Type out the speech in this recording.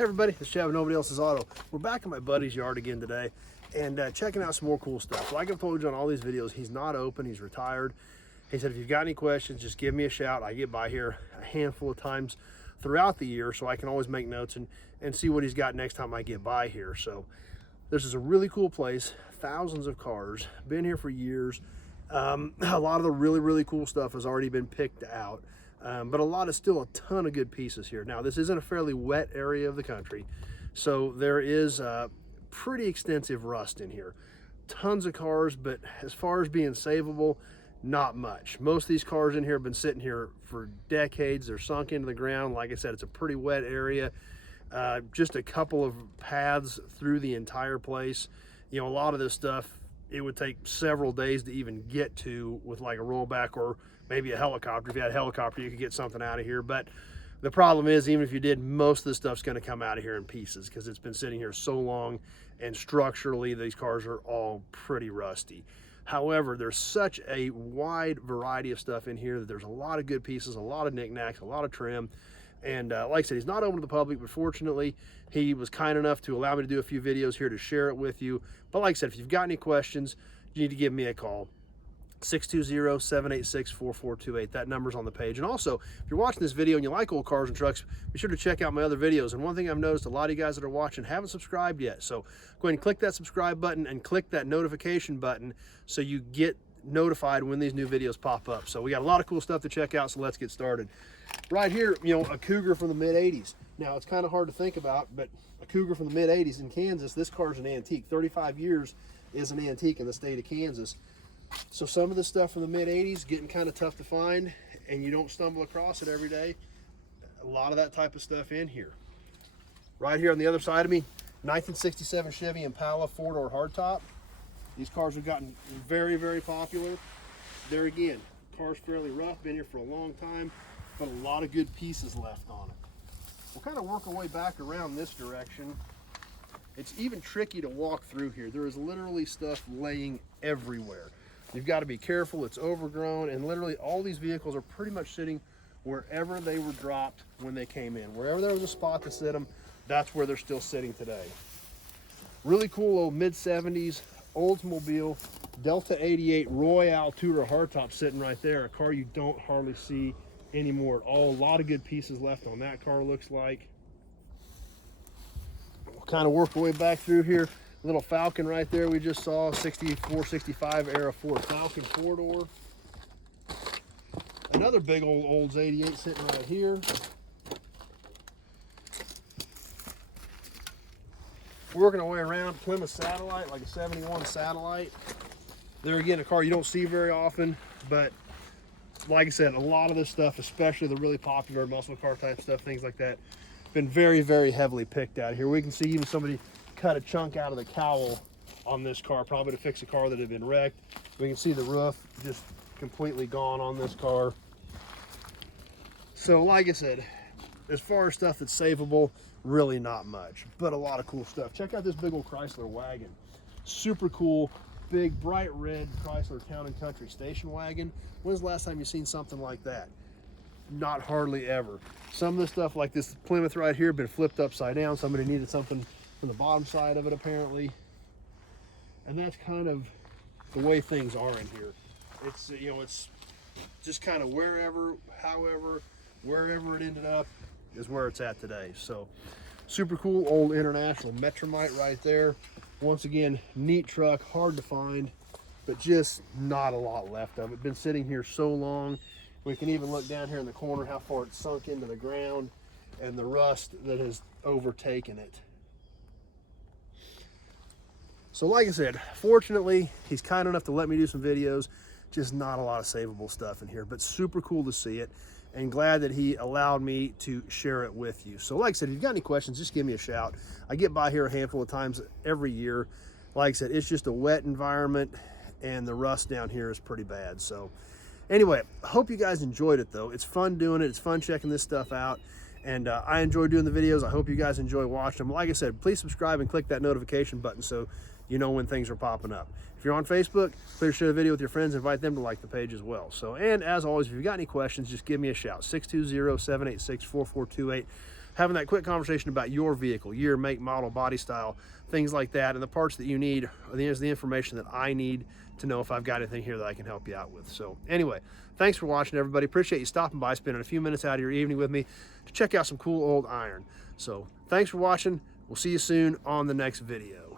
Hey everybody, it's Chevy, Nobody Else's Auto. We're back in my buddy's yard again today and checking out some more cool stuff. Like I've told you on all these videos, he's not open, he's retired. He said, if you've got any questions, just give me a shout. I get by here a handful of times throughout the year, so I can always make notes and see what he's got next time I get by here. So this is a really cool place, thousands of cars, been here for years. A lot of the really cool stuff has already been picked out. But a lot is still a ton of good pieces here. Now, this isn't a fairly wet area of the country, so there is pretty extensive rust in here. Tons of cars, but as far as being savable, not much. Most of these cars in here have been sitting here for decades. They're sunk into the ground. Like I said, it's a pretty wet area. Just a couple of paths through the entire place. You know, a lot of this stuff, it would take several days to even get to with like a rollback or maybe a helicopter. If you had a helicopter, you could get something out of here. But the problem is, even if you did, most of the stuff's going to come out of here in pieces because it's been sitting here so long, and structurally these cars are all pretty rusty. However, there's such a wide variety of stuff in here that there's a lot of good pieces, a lot of knickknacks, a lot of trim. And like I said, he's not open to the public, but fortunately he was kind enough to allow me to do a few videos here to share it with you. But like I said, if you've got any questions, you need to give me a call. 620-786-4428. That number's on the page. And also, if you're watching this video and you like old cars and trucks, be sure to check out my other videos. And one thing I've noticed, a lot of you guys that are watching haven't subscribed yet. So go ahead and click that subscribe button and click that notification button so you get notified when these new videos pop up. So we got a lot of cool stuff to check out, so let's get started. Right here, you know, a Cougar from the mid-'80s. Now, it's kind of hard to think about, but a Cougar from the mid-'80s in Kansas, this car's an antique. 35 years is an antique in the state of Kansas. So some of the stuff from the mid-'80s getting kind of tough to find, and you don't stumble across it every day. A lot of that type of stuff in here. Right here on the other side of me, 1967 Chevy Impala 4-door hardtop. These cars have gotten very popular. There again, car's fairly rough, been here for a long time, but a lot of good pieces left on it. We'll kind of work our way back around this direction. It's even tricky to walk through here. There is literally stuff laying everywhere. You've got to be careful, it's overgrown, and literally all these vehicles are pretty much sitting wherever they were dropped when they came in. Wherever there was a spot to sit them, that's where they're still sitting today. Really cool old mid-'70s Oldsmobile Delta 88 Royale two-door hardtop sitting right there. A car you don't hardly see anymore at all. A lot of good pieces left on that car, looks like. We'll kind of work our way back through here. Little Falcon right there we just saw, 64, 65 era Ford Falcon 4-door. Another big old Olds 88 sitting right here. Working our way around, Plymouth Satellite, like a 71 Satellite. There again, a car you don't see very often, but like I said, a lot of this stuff, especially the really popular muscle car type stuff, things like that, been very heavily picked out here. We can see even somebody cut a chunk out of the cowl on this car, probably to fix a car that had been wrecked. We can see the roof just completely gone on this car. So like I said, as far as stuff that's savable, really not much, but a lot of cool stuff. Check out this big old Chrysler Wagon. Super cool, big bright red Chrysler Town and Country Station Wagon. When's the last time you've seen something like that? Not hardly ever. Some of the stuff like this Plymouth right here been flipped upside down. Somebody needed something from the bottom side of it apparently, and that's kind of the way things are in here. It's, you know, it's just kind of wherever, however, wherever it ended up is where it's at today. So super cool old International Metromite right there. Once again, neat truck, hard to find, but just not a lot left of it. Been sitting here so long. We can even look down here in the corner how far it's sunk into the ground and the rust that has overtaken it. So like I said, fortunately, he's kind enough to let me do some videos. Just not a lot of savable stuff in here, but super cool to see it, and glad that he allowed me to share it with you. So like I said, if you've got any questions, just give me a shout. I get by here a handful of times every year. Like I said, it's just a wet environment, and the rust down here is pretty bad. So anyway, I hope you guys enjoyed it though. It's fun doing it. It's fun checking this stuff out. And I enjoy doing the videos. I hope you guys enjoy watching them. Like I said, please subscribe and click that notification button so you know when things are popping up. If you're on Facebook, please share the video with your friends, invite them to like the page as well. So, and as always, if you've got any questions, just give me a shout, 620-786-4428. Having that quick conversation about your vehicle, year, make, model, body style, things like that, and the parts that you need are the information that I need to know if I've got anything here that I can help you out with. So anyway, thanks for watching, everybody. Appreciate you stopping by, spending a few minutes out of your evening with me to check out some cool old iron. So thanks for watching. We'll see you soon on the next video.